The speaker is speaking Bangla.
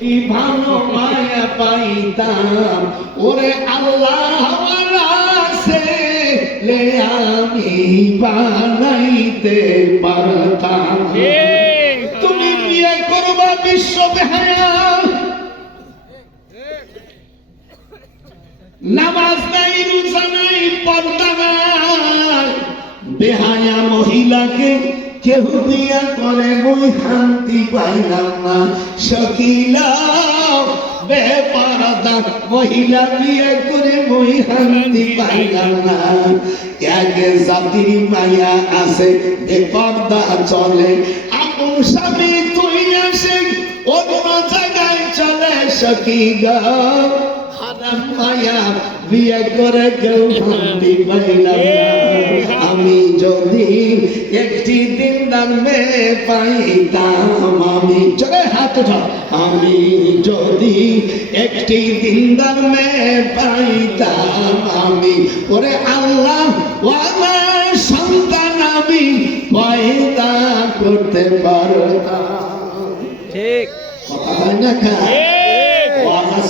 কি ভালো মায়া পাইতাম? ওরে আল্লাহ সে লে আমি বানাইতে পারতাম। তুমি বিয়ে করবা বিশ্ব বেহায়া। নামাজ নাই, রোজা নাই, পর্দা নাই। বেহায়া মহিলাকে কেউ বিয়া করে, মই শান্তি পাইলাম না। সকিলা বেপারদা মহিলা বিয়ে করে, মই শান্তি পাইলাম না। এক জাতির মায়া আছে বেপর্দা চলে। আপন স্বামী তুই আসে, অন্য জায়গায় চলে সকিলা হারাম মায়া বিয়ে করে কেউ শান্তি পাইলাম না। আমি যদি একটি দিনদার মেয়ে পাইতাম আমি চলে হাত উঠাও। আমি যদি একটি দিনদার মেয়ে পাইতাম আমি ওরে আল্লাহ আমার সন্তান আমি পয়দা করতে পারতাম। ঠিক। কথা না